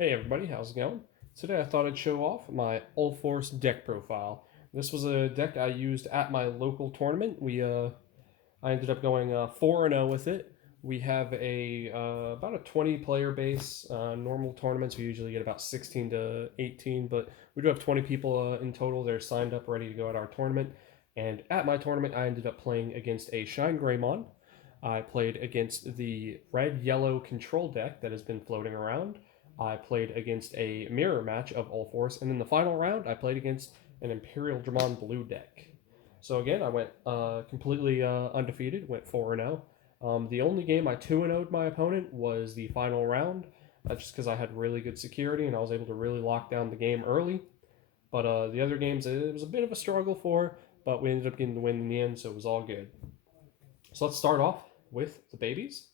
Hey everybody, how's it going? Today I thought I'd show off my Ulforce deck profile. This was a deck I used at my local tournament. I ended up going 4-0 with it. We have about a 20 player base. Normal tournaments we usually get about 16 to 18, but we do have 20 people in total. They're signed up ready to go at our tournament. And at my tournament, I ended up playing against a Shine Greymon. I played against the red yellow control deck that has been floating around. I played against a mirror match of Ulforce, and in the final round, I played against an Imperial Dramon blue deck. So again, I went completely undefeated, went 4-0. The only game I 2-0'd my opponent was the final round. That's just because I had really good security and I was able to really lock down the game early. But the other games, it was a bit of a struggle for, but we ended up getting the win in the end, so it was all good. So let's start off with the babies.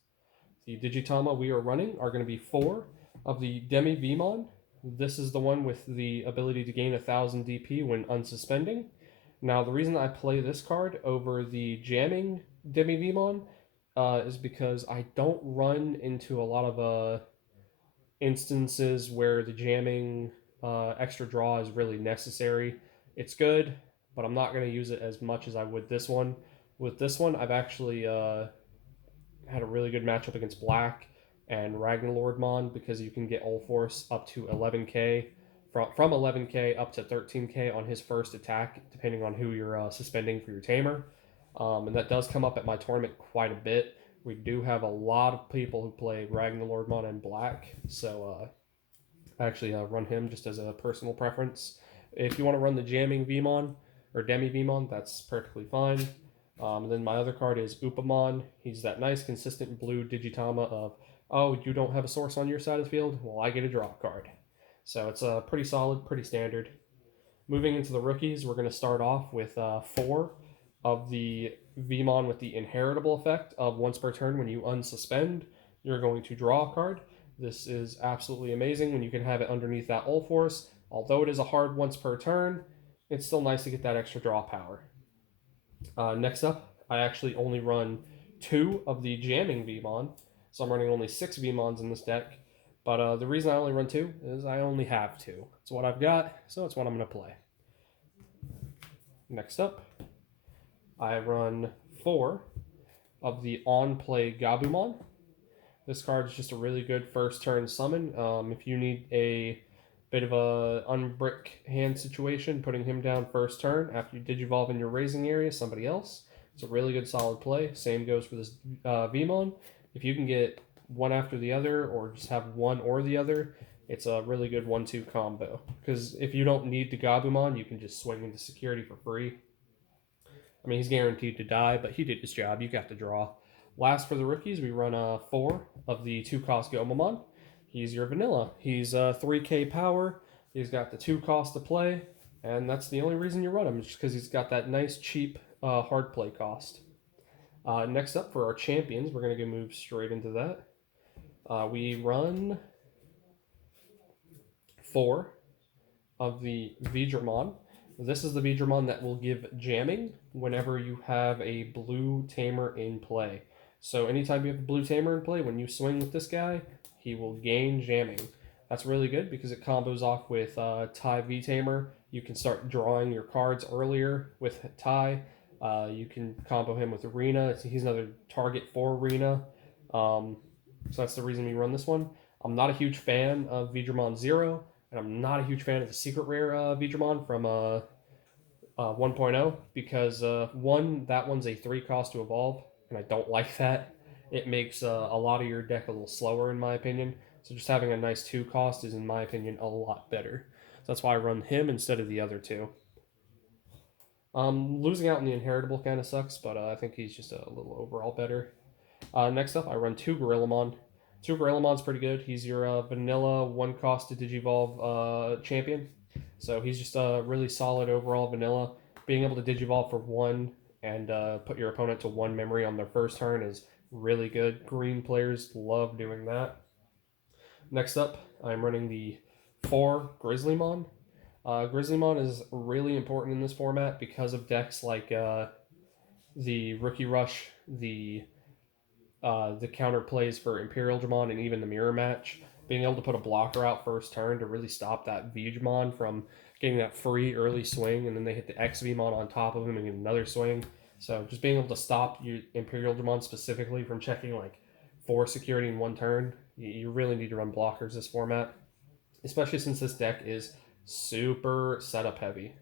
The Digitama we are running are going to be 4 of the Demi Vmon. This is the one with the ability to gain 1000 DP when unsuspending. Now, the reason I play this card over the jamming Demi Vmon is because I don't run into a lot of instances where the jamming extra draw is really necessary. It's good, but I'm not going to use it as much as I would this one. With this one, I've actually had a really good matchup against Black and Ragnarlordmon because you can get Ulforce up to 11k from 11k up to 13k on his first attack, depending on who you're suspending for your tamer. And that does come up at my tournament quite a bit. We do have a lot of people who play Ragnarlordmon and Black, so I actually run him just as a personal preference. If you want to run the jamming Vmon or Demi Vmon, that's perfectly fine. And then my other card is Upamon. He's that nice, consistent blue Digitama of, oh, you don't have a source on your side of the field? Well, I get a draw card. So it's pretty solid, pretty standard. Moving into the rookies, we're going to start off with 4 of the Vmon with the inheritable effect of once per turn when you unsuspend, you're going to draw a card. This is absolutely amazing when you can have it underneath that Ulforce. Although it is a hard once per turn, it's still nice to get that extra draw power. Next up, I actually only run 2 of the jamming Vmon, so I'm running only 6 Vmons in this deck. But the reason I only run 2 is I only have 2. It's what I've got, so it's what I'm going to play. Next up, I run 4 of the on-play Gabumon. This card is just a really good first turn summon. If you need a bit of a unbrick hand situation, putting him down first turn after you digivolve in your raising area, somebody else. It's a really good solid play. Same goes for this Vmon. If you can get one after the other or just have one or the other, it's a really good 1-2 combo. Because if you don't need the Gabumon, you can just swing into security for free. I mean, he's guaranteed to die, but he did his job. You got to draw. Last for the rookies, we run 4 of the 2-cost Gomamon. He's your vanilla. He's 3k power. He's got the 2 cost to play, and that's the only reason you run him, just because he's got that nice, cheap hard play cost. Next up for our champions, we're going to move straight into that. We run 4 of the Veedramon. This is the Veedramon that will give jamming whenever you have a blue tamer in play. So anytime you have a blue tamer in play, when you swing with this guy, he will gain jamming. That's really good because it combos off with Tai V Tamer. You can start drawing your cards earlier with Tai. You can combo him with Arena. He's another target for Arena. So that's the reason we run this one. I'm not a huge fan of Veedramon Zero, and I'm not a huge fan of the secret rare Veedramon from 1.0 because one, that one's a 3 cost to evolve, and I don't like that. It makes a lot of your deck a little slower, in my opinion. So just having a nice 2 cost is, in my opinion, a lot better. So that's why I run him instead of the other 2. Losing out in the inheritable kind of sucks, but I think he's just a little overall better. Next up, I run 2 Gorillamon. 2 Gorillamon's pretty good. He's your vanilla 1 cost to Digivolve champion. So he's just a really solid overall vanilla. Being able to Digivolve for 1 and put your opponent to 1 memory on their first turn is really good. Green players love doing that. Next up, I'm running the 4 Grizzlymon. Grizzlymon is really important in this format because of decks like the Rookie Rush, the counter plays for Imperial Dramon, and even the mirror match. being able to put a blocker out first turn to really stop that Veedramon from getting that free early swing, and then they hit the X-Veemon on top of him and get another swing. So just being able to stop your Imperial Demon specifically from checking like 4 security in one turn, you really need to run blockers this format, especially since this deck is super setup heavy.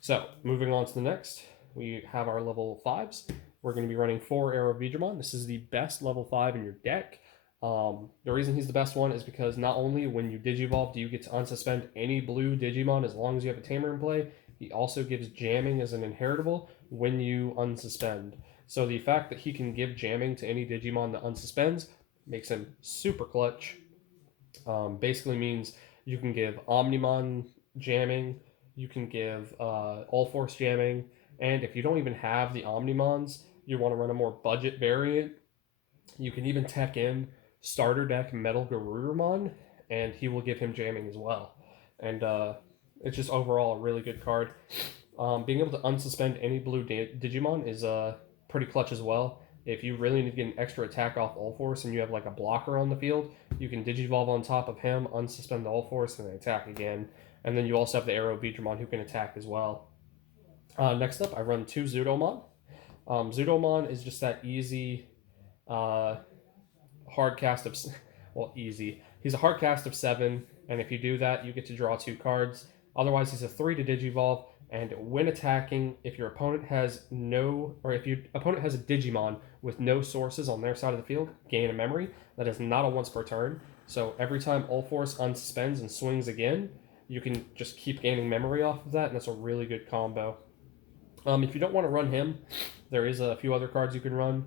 So moving on to the next, we have our level 5s. We're going to be running 4 Arrow Veedramon. This is the best level 5 in your deck. The reason he's the best one is because not only when you Digivolve do you get to unsuspend any blue Digimon as long as you have a Tamer in play, he also gives jamming as an inheritable when you unsuspend. So the fact that he can give jamming to any Digimon that unsuspends makes him super clutch. Basically means you can give Omnimon jamming, you can give All Force jamming, and if you don't even have the Omnimons, you want to run a more budget variant, you can even tech in starter deck Metal Garurumon, and he will give him jamming as well. And it's just overall a really good card. Being able to unsuspend any blue Digimon is pretty clutch as well. If you really need to get an extra attack off All Force and you have like a blocker on the field, you can Digivolve on top of him, unsuspend the All Force, and then attack again. And then you also have the Arrow Veedramon who can attack as well. Next up, I run 2 Zudomon. Zudomon is just that easy hard cast of, well, easy. He's a hard cast of 7, and if you do that, you get to draw 2 cards. Otherwise, he's a 3 to Digivolve, and when attacking, if your opponent has if your opponent has a Digimon with no sources on their side of the field, gain a memory. That is not a once per turn. So every time All Force unsuspends and swings again, you can just keep gaining memory off of that, and that's a really good combo. If you don't want to run him, there is a few other cards you can run.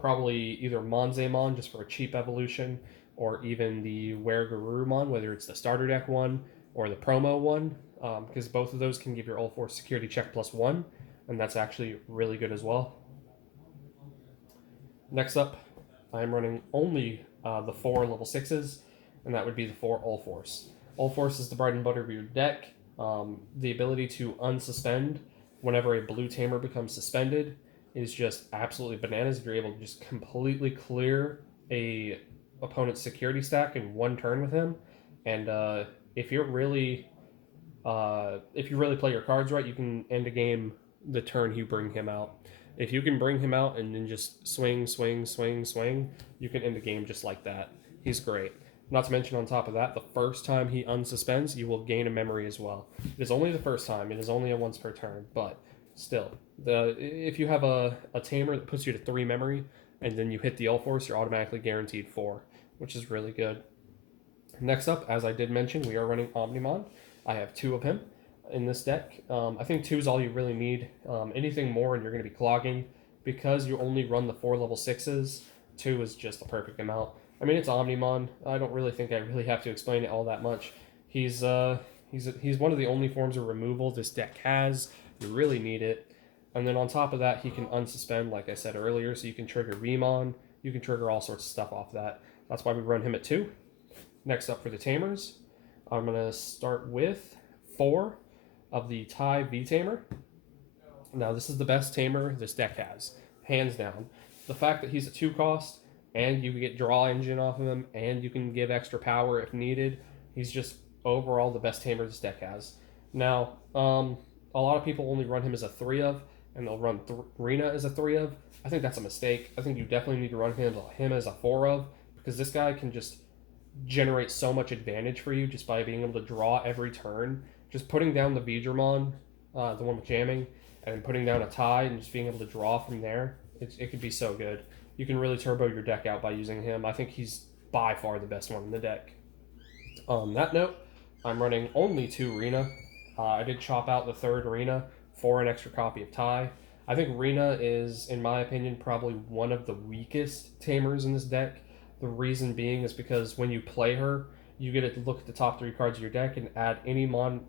Probably either Monzaemon just for a cheap evolution, or even the Weregarurumon, whether it's the starter deck one or the promo one, because both of those can give your All Force security check +1, and that's actually really good as well. Next up, I'm running only the 4 level 6s, and that would be the 4 All Force. All Force is the bread and butter of your deck. The ability to unsuspend whenever a blue tamer becomes suspended is just absolutely bananas. If you're able to just completely clear a opponent's security stack in one turn with him, and if you really play your cards right, you can end a game the turn you bring him out. If you can bring him out and then just swing, you can end the game just like that. He's great. Not to mention, on top of that, the first time he unsuspends, you will gain a memory as well. It is only the first time. It is only a once per turn, but still, if you have a tamer that puts you to 3 memory, and then you hit the All Force, you're automatically guaranteed 4, which is really good. Next up, as I did mention, we are running Omnimon. I have 2 of him in this deck. I think 2 is all you really need. Anything more and you're going to be clogging. Because you only run the 4 level 6s, 2 is just the perfect amount. I mean, it's Omnimon. I don't really think I really have to explain it all that much. He's one of the only forms of removal this deck has. You really need it. And then on top of that, he can unsuspend, like I said earlier, so you can trigger Veemon. You can trigger all sorts of stuff off that. That's why we run him at 2. Next up for the Tamers, I'm going to start with 4 of the Tai V-Tamer. Now, this is the best Tamer this deck has, hands down. The fact that he's a 2 cost, and you can get draw engine off of him, and you can give extra power if needed, he's just overall the best Tamer this deck has. Now, a lot of people only run him as a 3 of, and they'll run Rena as a 3 of. I think that's a mistake. I think you definitely need to run him as a 4 of, because this guy can just generate so much advantage for you just by being able to draw every turn. Just putting down the Veedramon, the one with jamming, and putting down a tie and just being able to draw from there, it could be so good. You can really turbo your deck out by using him. I think he's by far the best one in the deck. On that note, I'm running only 2 Rena. I did chop out the 3rd Rena for an extra copy of Tai. I think Rena is, in my opinion, probably one of the weakest Tamers in this deck. The reason being is because when you play her, you get to look at the top 3 cards of your deck and add any Digimon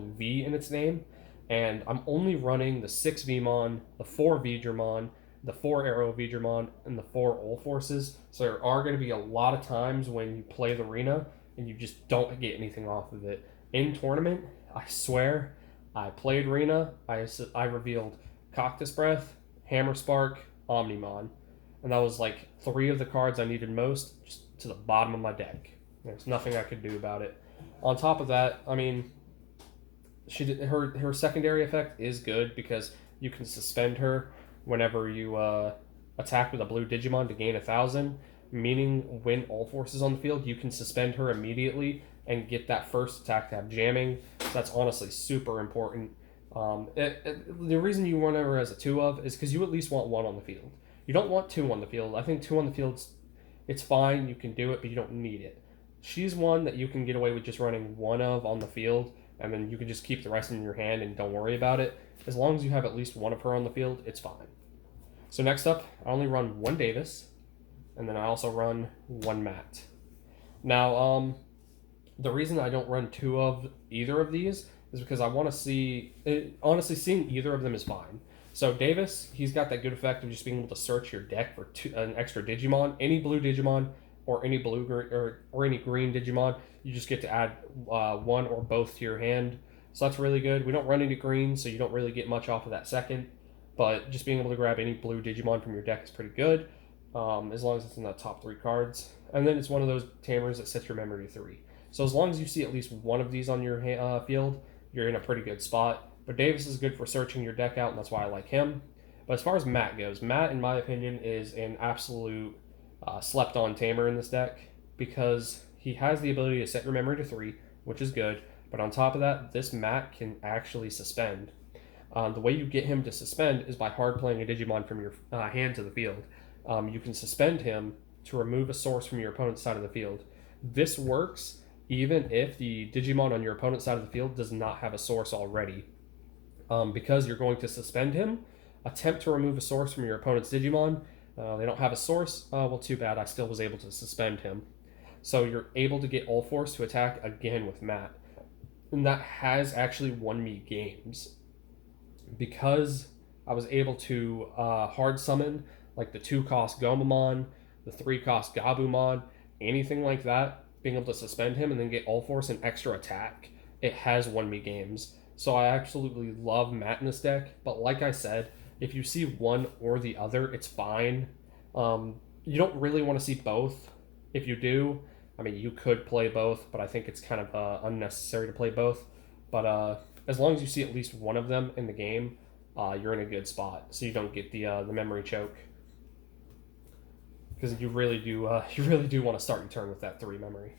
with V in its name. And I'm only running the 6 Veemon, the 4 Veedramon, the 4 Arrow Veedramon, and the 4 All Forces. So there are going to be a lot of times when you play the Rena and you just don't get anything off of it. In tournament, I swear, I played Rena, I revealed Cactus Breath, Hammer Spark, Omnimon. And that was like 3 of the cards I needed most. Just to the bottom of my deck. There's nothing I could do about it. On top of that, I mean, her secondary effect is good because you can suspend her whenever you attack with a blue Digimon to gain 1,000. Meaning, when Ulforce is on the field, you can suspend her immediately and get that first attack to have jamming. So that's honestly super important. The reason you run her as a 2 of is because you at least want 1 on the field. You don't want 2 on the field. I think 2 on the field, it's fine. You can do it, but you don't need it. She's one that you can get away with just running 1 of on the field, and then you can just keep the rest in your hand and don't worry about it. As long as you have at least 1 of her on the field, it's fine. So next up, I only run 1 Davis, and then I also run 1 Matt. Now, the reason I don't run 2 of either of these is because I want to see... honestly, seeing either of them is fine. So Davis, he's got that good effect of just being able to search your deck for an extra Digimon. Any blue Digimon or any blue or any green Digimon, you just get to add 1 or both to your hand. So that's really good. We don't run any green, so you don't really get much off of that second. But just being able to grab any blue Digimon from your deck is pretty good, as long as it's in the top 3 cards. And then it's one of those tamers that sets your memory to 3. So as long as you see at least 1 of these on your field, you're in a pretty good spot. But Davis is good for searching your deck out, and that's why I like him. But as far as Matt goes, Matt, in my opinion, is an absolute slept-on tamer in this deck because he has the ability to set your memory to 3, which is good. But on top of that, this Matt can actually suspend. The way you get him to suspend is by hard playing a Digimon from your hand to the field. You can suspend him to remove a source from your opponent's side of the field. This works even if the Digimon on your opponent's side of the field does not have a source already. Because you're going to suspend him, attempt to remove a source from your opponent's Digimon. They don't have a source. Well, too bad. I still was able to suspend him. So you're able to get Ulforce to attack again with Matt. And that has actually won me games. Because I was able to hard summon like the 2-cost Gomamon, the 3-cost Gabumon, anything like that, being able to suspend him and then get Ulforce an extra attack, it has won me games. So I absolutely love Matt in this deck, but like I said, if you see one or the other, it's fine. You don't really want to see both. If you do, I mean, you could play both, but I think it's kind of unnecessary to play both. But as long as you see at least one of them in the game, you're in a good spot, so you don't get the memory choke. Because you really do want to start your turn with that 3 memory.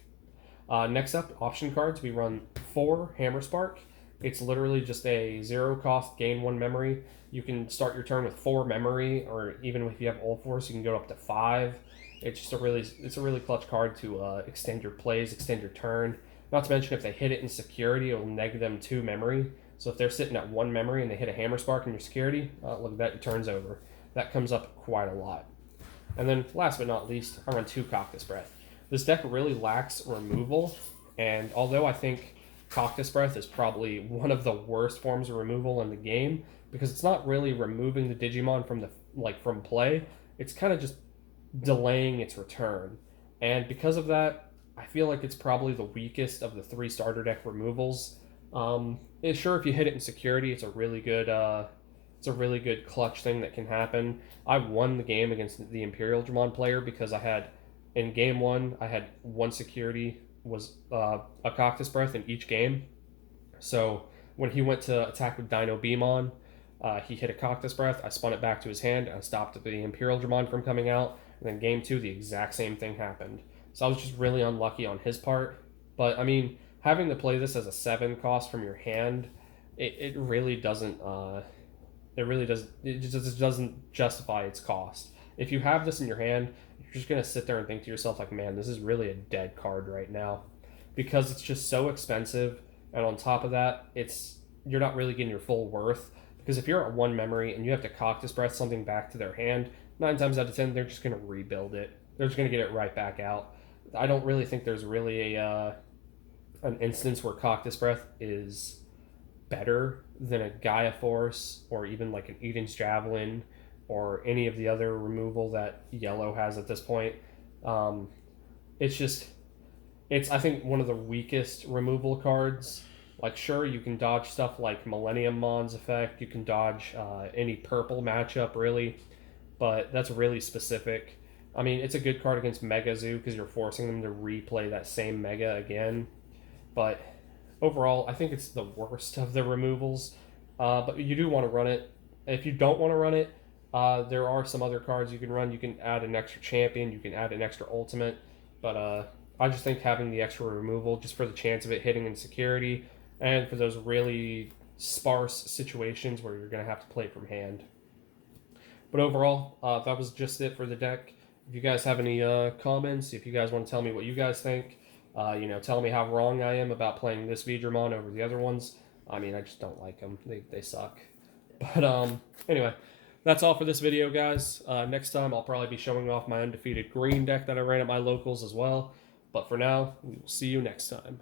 Next up, option cards. We run 4 Hammer Spark. It's literally just a 0-cost gain 1 memory. You can start your turn with 4 memory, or even if you have Ulforce, you can go up to 5. It's a really clutch card to extend your plays, extend your turn. Not to mention, if they hit it in security, it will neg them 2 memory. So if they're sitting at 1 memory and they hit a Hammer Spark in your security, look at that, your turn's over. That comes up quite a lot. And then last but not least, I run 2 Cactus Breath. This deck really lacks removal, and although I think Cactus Breath is probably one of the worst forms of removal in the game, because it's not really removing the Digimon from play, it's kind of just delaying its return. And because of that, I feel like it's probably the weakest of the 3 starter deck removals. Sure, if you hit it in security, it's a really good clutch thing that can happen. I won the game against the Imperial Dramon player because in game 1, I had 1 security was a Cactus Breath in each game. So when he went to attack with Dino Beamon, he hit a Cactus Breath. I spun it back to his hand and I stopped the Imperial Dramon from coming out. And then game 2, the exact same thing happened. So I was just really unlucky on his part. But I mean, having to play this as a 7 cost from your hand, it really doesn't. It just doesn't justify its cost. If you have this in your hand, you're just gonna sit there and think to yourself like, man, this is really a dead card right now, because it's just so expensive. And on top of that, you're not really getting your full worth. Because if you're at 1 memory and you have to Cactus Breath something back to their hand, 9 times out of 10 they're just gonna rebuild it. They're just gonna get it right back out. I don't really think there's really an instance where Cactus Breath is better than a Gaia Force or even like an Eden's Javelin or any of the other removal that Yellow has at this point. It's I think one of the weakest removal cards. Like, sure, you can dodge stuff like Millennium Mon's effect, you can dodge any purple matchup really, but that's really specific. I mean, it's a good card against Mega Zoo because you're forcing them to replay that same Mega again. But overall, I think it's the worst of the removals. But you do want to run it. If you don't want to run it, there are some other cards you can run. You can add an extra champion. You can add an extra ultimate. But I just think having the extra removal just for the chance of it hitting in security and for those really sparse situations where you're going to have to play it from hand. But overall, that was just it for the deck. If you guys have any comments, if you guys want to tell me what you guys think, tell me how wrong I am about playing this Veedramon over the other ones. I mean, I just don't like them. They suck. But anyway, that's all for this video, guys. Next time, I'll probably be showing off my undefeated green deck that I ran at my locals as well. But for now, we will see you next time.